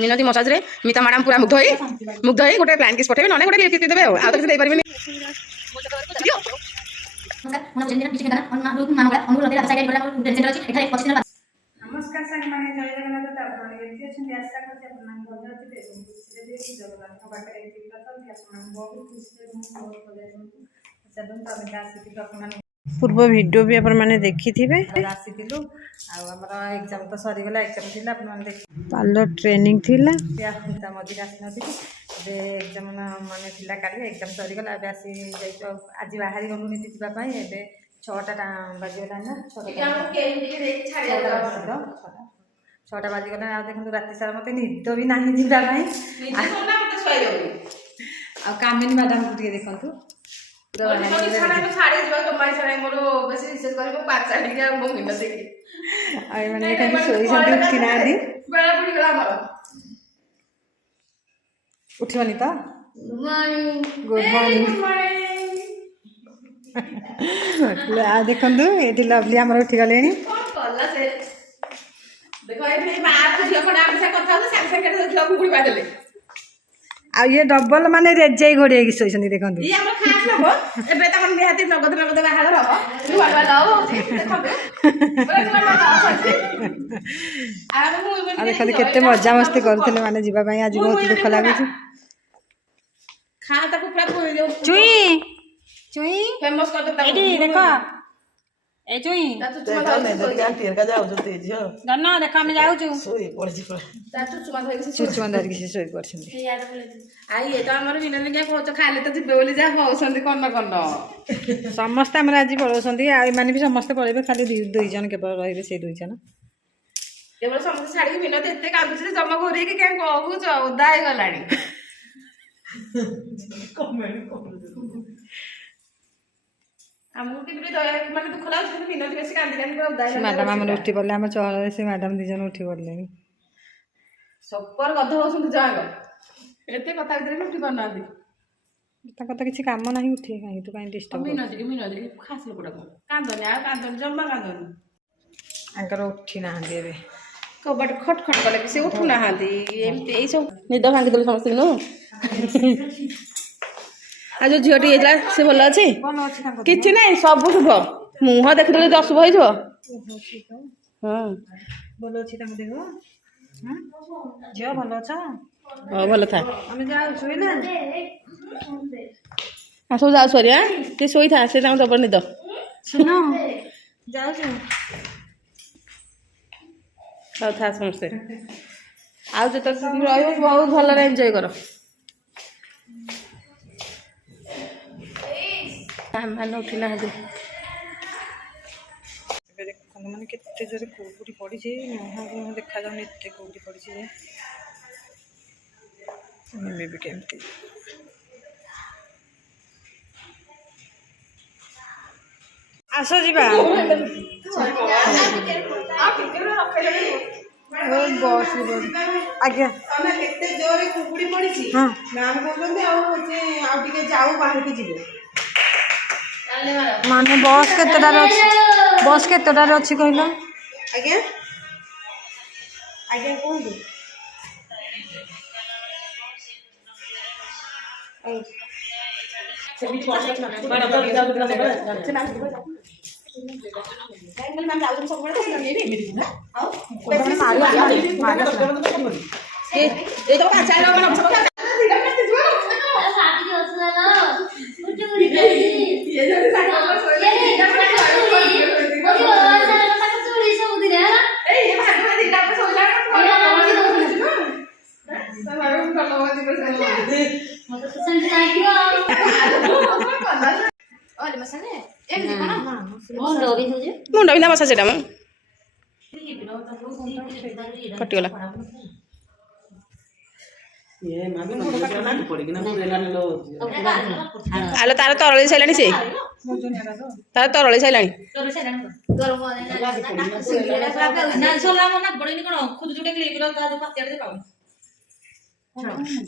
मिनती massage रे मिता madam पूरा मुग्ध होई गोटे प्लान किस पठेबे नने गोटे लिपि देबे आ तो दे परबिनी नमस्कार साथी माने जय जगन्नाथ आपण केमती अछन आशा करछि आपण भल अछि खुशी रे जगन्नाथ बाटे एति कथा आपण बहुत खुशी रे बहुत भले चलन तमे आसी आपण पूर्व वीडियो भी अपन माने देखि थिबे आसी दिलु आ हमरा एग्जाम तो सरी गेला एग्जाम थिला आपण माने पार्लर ट्रेनिंग थिला या ता मधि आसी नथि जे एग्जाम माने थिला काली एग्जाम सरी गेला अब आसी जाई तो आज बाहरी गनु नीति जिबा पई एबे 6टा बाजी गेला ना 6टा हम केन टिके देख छाडी 6टा बाजी गेला आ देखंतु राति सारा मते निद भी नाही जिबा पई निद कोना मते सोई देबी आ कामिनी मैडम को टिके देखंतु छाड़ी मोर बेसी रिसर्च कर उठनी तो गुड मॉर्निंग देखु ये लवली आम उठी गले आ ये डबल माने रेजाई घोड़े की सोई देखो ये हमर खास हो एबे त मन निहाती नगद नगद बाहार हो दुआर वाला हो देखो बोले तुम आ देखो केते मजा मस्ती करथिले माने जीवा पई आज बहुत दुख लागै छै खा ताको पूरा कोइ दे चुई चुई फेमस कर दे एडी देखो ए चुई देखो ने जति आंटी का जाउ जति जियो गन्ना देखा मैं जाउ छु सोई पड़छि पर चुचुमा धर के सोई पड़छन आई ए तो हमर बिना ने के कहछ खाले तो जिबे बोली जा होसंदी कोन कोन समस्त हमर आज पळोसंदी आ माने भी समस्त पळेबे खाली दुई जन के रहिबे से दुई जन केवल समस्त छाड़ी के बिना एते कांदुछ जमा घोरे के के कहू छ उदा हे गलाणी कमेंट हमको कि दया माने दुख लाग छै बिना बेसी कांदी कांदी उदा हे मैडम हम उठी पड़ले हम चहल से मैडम दी जन उठी पड़ले सपर गध होसंदी जाग एते कथा इधर उठी करना दी ताको तो किछि काम नाही उठी काहे तू काहे डिस्टर्ब मिनोजी खास लोकटा कांदनी आ कांदनी जम्मा कांदनी आंकर उठी ना देबे कबट खट खट कले से उठू ना हांदी एमते ए सब निद भांगी दल समस्त नु आज झियोटी एला से भल अछि किछि नै सब शुभ मुह देखले तो अशुभ होई जो हां भल अछि तम देखो हां झियो भल छ ओ भल था हम जाउ सोई ना आसो जाउ सोरी हां ते सोई था से तम दबर निद सुनो जाउ छ ଆଉ था समस्ते ଆଉ जत रहिबो बहुत भल रे एन्जॉय करो मान उठिना दे माने केते जोरे कोकुड़ी पड़ी छै मुह देखा जाउ एते कोकुड़ी पड़ी छै मे भी केमती आसो जीवा बस आज्ञा केते जोरे कुकुड़ी पड़ी छी हां नाम कहलंदी आ टिके जाऊ बाहर के जीवो माने बस केतटार अछि कहलो आज्ञा आज्ञा कोन दे से भी बड़ा बड़ा एंगल मैम जाऊ सब बड़ा नहीं रे मेरी ना आओ पैसे मार ए तो का चाय लो बना सब का ये जो साइड पर सोई मुंड बिना बसा सेटा कटिगला आलो तार तरली सैलानी से तार तरली सैलानी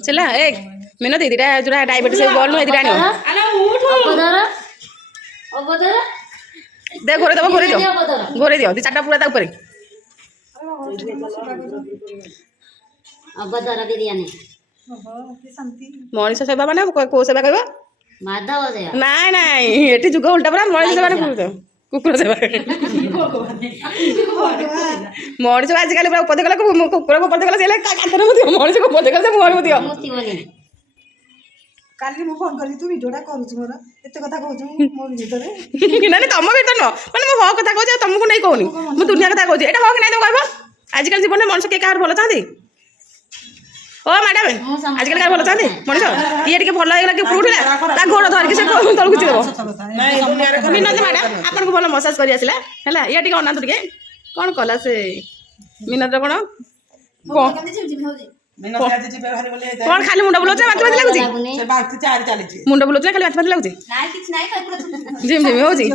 चला ए मिनो दीदी रा जोरा डायबिटीज बोल नो दीदी रानी ଦେ ଘୋରେ ଦେବ ଘୋରେ ଦିଅ ଘୋରେ ଦିଅ 2-4ଟା ପୁରା ତା ଉପରେ ଅବଦର ବିରିୟାନୀ ମଣିଷ ସେବା ମାନେ କୋଉ ସେବା କହିବ ମାଧବ ଦେୟ ନାଇଁ ନାଇଁ ଏଠି ଯୁଗ ଉଲ୍ଟା ପୁରା ମଣିଷ ସେବା କୁକୁର ସେବା ମଣିଷ ଆଜିକାଲି ପୁରା ଉପଦେଶ କଲେ କୁକୁରକୁ ଉପଦେଶ କଲେ ସେ କାନ୍ଥରେ ମୁତିବ ମଣିଷକୁ ଉପଦେଶ କଲେ ସେ ମୁହଁରେ ମୁତିବ ମୁତିବନି କାଲି ମୁଁ ଫୋନ କଲି ତୁ ଭିଡ଼ିଓଟା କରୁଛୁ ମୋର ଏତେ କଥା କହୁଛୁ ମୋ ଭିତରେ ନାଇଁ ତମ ଭିତରେ ନୁହଁ ମାନେ ମୁଁ ହକ୍ କଥା କହୁଛି ଆଉ ତମକୁ ନେଇ କହୁନି ମୁଁ ଦୁନିଆ କଥା କହୁଛି ଏଇଟା ହକ୍ ନାଇଁ ତମେ କହିବ ଆଜିକାଲି ଜୀବନରେ ମଣିଷ କିଏ କାହାର ଭଲ ଚାହାନ୍ତି ଓ ମ୍ୟାଡାମ ଆଜିକାଲି କାହାର ଭଲ ଚାହାନ୍ତି ମଣିଷ ଇଏ ଟିକେ ଭଲ ହେଇଗଲା କି ଉଠିଲା ତା ଗୋଡ଼ ଧରିକି ସେ ତଳକୁ ଚିଦେବ ମିନତି ମ୍ୟାଡାମ ଆପଣଙ୍କୁ ଭଲ ମସାଜ କରି ଆସିଲା ହେଲା ଇଏ ଟିକେ ଅନାନ୍ତୁ ଟିକେ କ'ଣ କଲା ସେ ମିନତିର କ'ଣ କ'ଣ ଖାଲି ମୁଣ୍ଡ ବୁଲାଉଛି ବାନ୍ତି ବାନ୍ତି ଲାଗୁଛି ମୁଣ୍ଡ ବୁଲାଉଛି ଖାଲି ବାନ୍ତି ବାନ୍ତି ଲାଗୁଛି ଝିମ୍ ଝିମ୍ ହଉଛି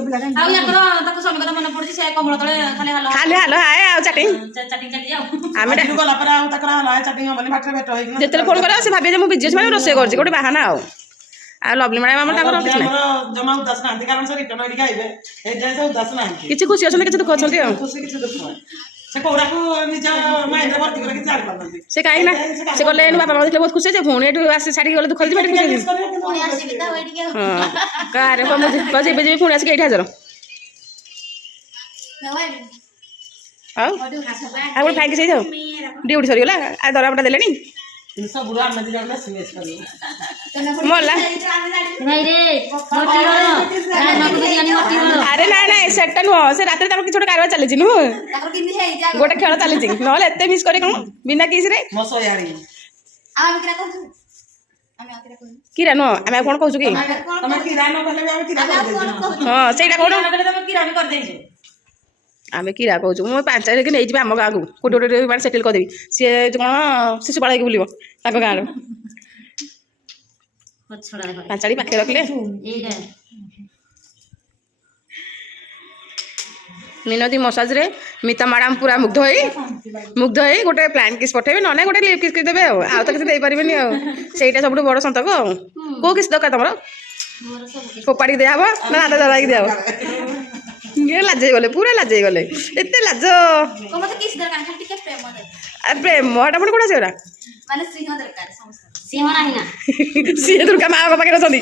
ଖାଲି ହାଲୋ ହାଏ ଆଉ ଚାଟିଂ ଆମେ ଯେତେବେଳେ ଫୋନ୍ କରିବା ସେ ଭାବିବେ ଯେ ମୁଁ ବିଜି ଅଛି ମାନେ ରୋଷେଇ କରୁଛି ଗୋଟେ ବାହାନା ଆଉ ଲଭଲି ମ୍ୟାଡାମ ଆମର ତାଙ୍କର କିଛି ଖୁସି ଅଛନ୍ତି କିଛି ଦୁଃଖ ଅଛନ୍ତି ଆଉ ସେ କାହିଁକି ନା ସେ ଗଲେ ବାପା ମା ଦେଖିଲେ ବହୁତ ଖୁସି ଅଛି ପୁଣି ଏଠୁ ଆସି ଛାଡ଼ିକି ଗଲେ ଦୁଃଖ ହେଇଯିବ ଖୁସି ହଁ କାରେ ଯିବି ଯିବି ପୁଣି ଆସିକି ଏଇଠି ହାଜର ଆଉ ଗୋଟେ ଫାଇକି ସେଇଯାଉ ଡ୍ୟୁଟି ସରିଗଲା ଆଉ ଦରମାଟା ଦେଲେଣି ମଲା ଆରେ ନାଇଁ ନାଇଁ ସେଟା ନୁହଁ ସେ ରାତିରେ ତାଙ୍କର କିଛି ଗୋଟେ କାରବାର ଚାଲିଛି ନୁହଁ ଗୋଟେ ଖେଳ ଚାଲିଛି ନହେଲେ ଏତେ ମିସ୍ କରି କ'ଣ ବିନା କିସରେ କିରା ନୁହଁ ଆମେ ଆଉ କ'ଣ କହୁଛୁ କି ହଁ ସେଇଟା କ'ଣ ଆମେ କିରା କହୁଛୁ ମୁଁ 5 ତାରିଖ ନେଇଯିବି ଆମ ଗାଁକୁ କୋଉଠି ଗୋଟେ ମାନେ ସେଟେଲ୍ କରିଦେବି ସିଏ କ'ଣ ଶିଶୁପାଳ ହେଇକି ବୁଲିବ ତାଙ୍କ ଗାଁର 5 ତାରିଖ ପାଖରେ ରଖିଲେ ମିନତି ମସାଜରେ ମିତା ମ୍ୟାଡାମ ପୁରା ମୁଗ୍ଧ ହେଇ ଗୋଟେ ପ୍ଲାନ୍ କିସ୍ ପଠେଇବେ ନହେଲେ ଗୋଟେ ଲିପ୍ କିସ୍ ଦେବେ ଆଉ ତ କିଛି ଦେଇପାରିବେନି ଆଉ ସେଇଟା ସବୁଠୁ ବଡ଼ ସନ୍ତକ ଆଉ କୋଉ କିସ୍ ଦରକାର ତମର ଫୋପାଡ଼ିକି ଦିଆହବ ନା ହାତ ଦବାଇକି ଦିଆହବ ଇଏ ଲାଜେଇ ଗଲେ ପୁରା ଲାଜେଇ ଗଲେ ଏତେ ଲାଜ ପ୍ରେମ ଏଟା ପୁଣି କୋଉଟା ସେଗୁଡ଼ା ସିଏ ଦୁର୍ଗା ମାଙ୍କ ପାଖରେ ଅଛନ୍ତି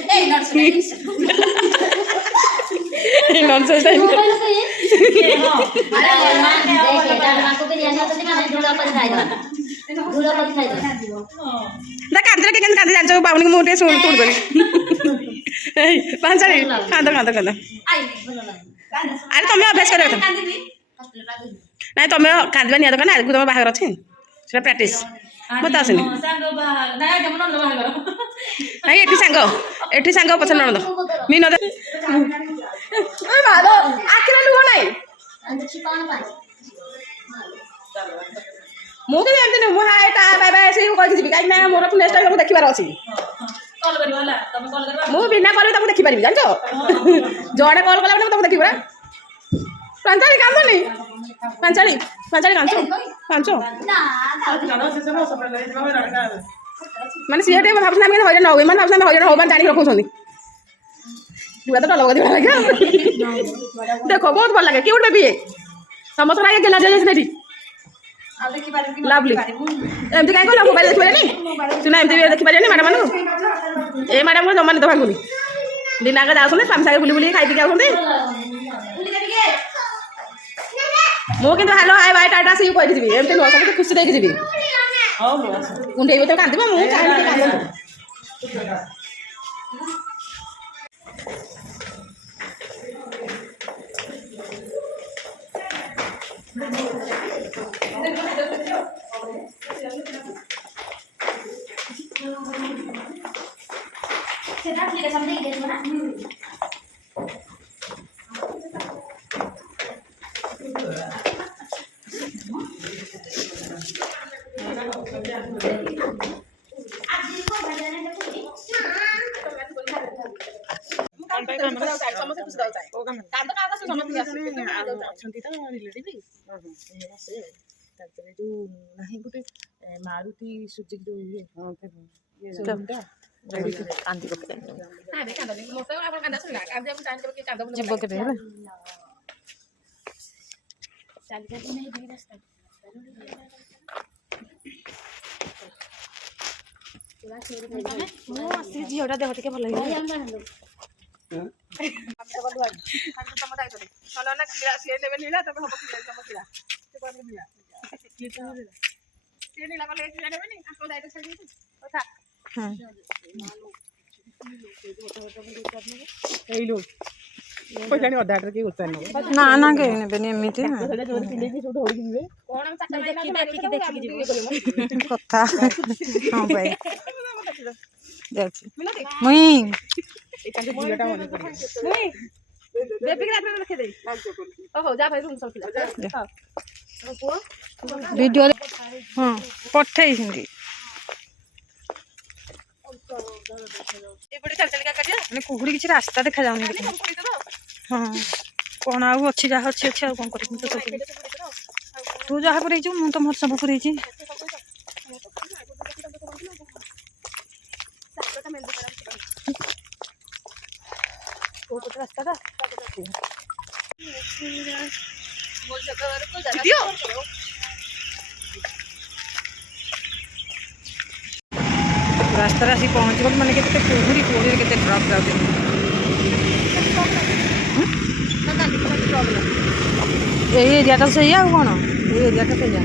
କାନ୍ଦିଲେ ଟିକେ କାନ୍ଦି ଜାଣିଛ ପାଉନି ମୁଁ ଟିକେ ଶୁଣି ତୁଳି କରି ପାଞ୍ଚାଳି କାନ୍ଦ କାନ୍ଦ କାନ୍ଦ ଆରେ ତମେ ଅଭ୍ୟାସ କରିବା କଥା ନାଇଁ ତମେ କାନ୍ଦିବା ନିହାତି ଦରକାର ନା ଆଗକୁ ତମ ବାହାଘର ଅଛି ସେଟା ପ୍ରାକ୍ଟିସ୍ ମତେ ଆସେନି ନାଇଁ ଏଠି ସାଙ୍ଗ ପଛରେ ନଣନ୍ଦ ମିନଦ ଆଖିରେ ଲୁହ ନାହିଁ ମୁଁ କିନ୍ତୁ ଏମିତି ନୁହେଁ ମୁଁ ହାଏ ଟା ବାଏ ବାଏ ସେ କହିକି ଯିବି କାହିଁକି ନା ମୋର ନେକ୍ସଟ ଟାଇମ୍ ଦେଖିବାର ଅଛି ମୁଁ ବିନା କଲ୍ ତାକୁ ଦେଖିପାରିବି ଜାଣିଛ ଜଣେ କଲ୍ କଲା ମାନେ ତାକୁ ଦେଖିବି ପରା ପାଞ୍ଚାଳି କାନ୍ଦନି ପାଞ୍ଚାଳି କାଞ୍ଚ ମାନେ ସିଏ ଟିକେ ଭାବୁଛନ୍ତି ଆମେ ହଇରାଣ ହଉ ଏମାନେ ଭାବୁଛନ୍ତି ଆମେ ହଇରାଣ ହଉ ମାନେ ଜାଣିକି ରଖୁଛନ୍ତି ପୁରା ତ ଟଲଗଦି ଲାଗେ ଦେଖ ବହୁତ ଭଲ ଲାଗେ କିଏ ଗୋଟେ ବେବି ସମସ୍ତଙ୍କର ଆଗେ ଗେଲା ଯାଇଯାଇଛି ସେଠି ଲଭଲି ଏମିତି କାହିଁ କଲା ମୋବାଇଲ ଦେଖିପାରିବେନି ସିନା ଏମିତି ଦେଖିପାରିବେନି ମ୍ୟାଡ଼ାମ ମାନଙ୍କୁ ଏ ମ୍ୟାଡ଼ାମକୁ ଜମା ନିଦ ଭାଙ୍ଗୁନି ଦିନ ଆଗେ ଯାଉଛନ୍ତି ସ୍ୱାମୀ ସାଙ୍ଗେ ବୁଲି ବୁଲି ଖାଇ ପିକି ଆଉଛନ୍ତି ମୁଁ କିନ୍ତୁ ହାଲୋ ହାଇ ବାଇ ଟାଟା ଆସିକି କହିକି ଯିବି ଏମିତି ନୁହଁ ସମସ୍ତେ ଖୁସି ଦେଇକି ଯିବି କୁଣ୍ଡେଇ ଭିତରେ କାନ୍ଦିବ ମୁଁ ଚାହିଁବି କାନ୍ଦନ୍ତୁ ଅଛନ୍ତି ତ ରିଲେଟିଭ ତାପରେ ଯୋଉ ନାହିଁ ଗୋଟେ ମାରୁତି ସୁଜୁକି ଯୋଉ ଇଏ କାନ୍ଦି ପକେଇଲାଣି ନାଇଁ କାନ୍ଦନି ମୋତେ ଆପଣ କାନ୍ଦା ଶୁଣିଲା କାନ୍ଦିବାକୁ ଚାହିଁଲେ କି କାନ୍ଦ ଯିବ କେବେ ହେଲା ଝିଅଟା ଦେହ ଟିକେ ଭଲ ହେଇଗଲା କହିଲାଣି ଅଧା ହାଟରେ କିଏ ଉଚ୍ଚାରି ନେବ ନା ନା କେହି ନେବେନି ଏମିତି କଥା ହଁ ଭାଇ ଯାଉଛି ମୁଇଁ ଝିଅଟା ମନେ ପଡ଼ିବ ଭିଡ଼ିଓ ହଁ ପଠେଇଛନ୍ତି ମାନେ କୁହୁଡ଼ି କିଛି ରାସ୍ତା ଦେଖାଯାଉନି ହଁ କ'ଣ ଆଉ ଅଛି ଯାହା ଅଛି ଅଛି ଆଉ କ'ଣ କରିବି ତ ସବୁ ତୁ ଯାହା ପୁରେଇଛୁ ମୁଁ ତ ମୋର ସବୁ ପୁରେଇଛି ରାସ୍ତାରେ ଆସିକି ପହଞ୍ଚିବାକୁ ମାନେ କେତେ କୁହୁଡ଼ି କୁହୁଡ଼ିରେ କେତେ ଟ୍ରକ୍ ଯାଉଛନ୍ତି ଏଇ ଏରିଆଟା ସେଇଆ ଆଉ କ'ଣ ଏଇ ଏରିଆଟା ସେଇଆ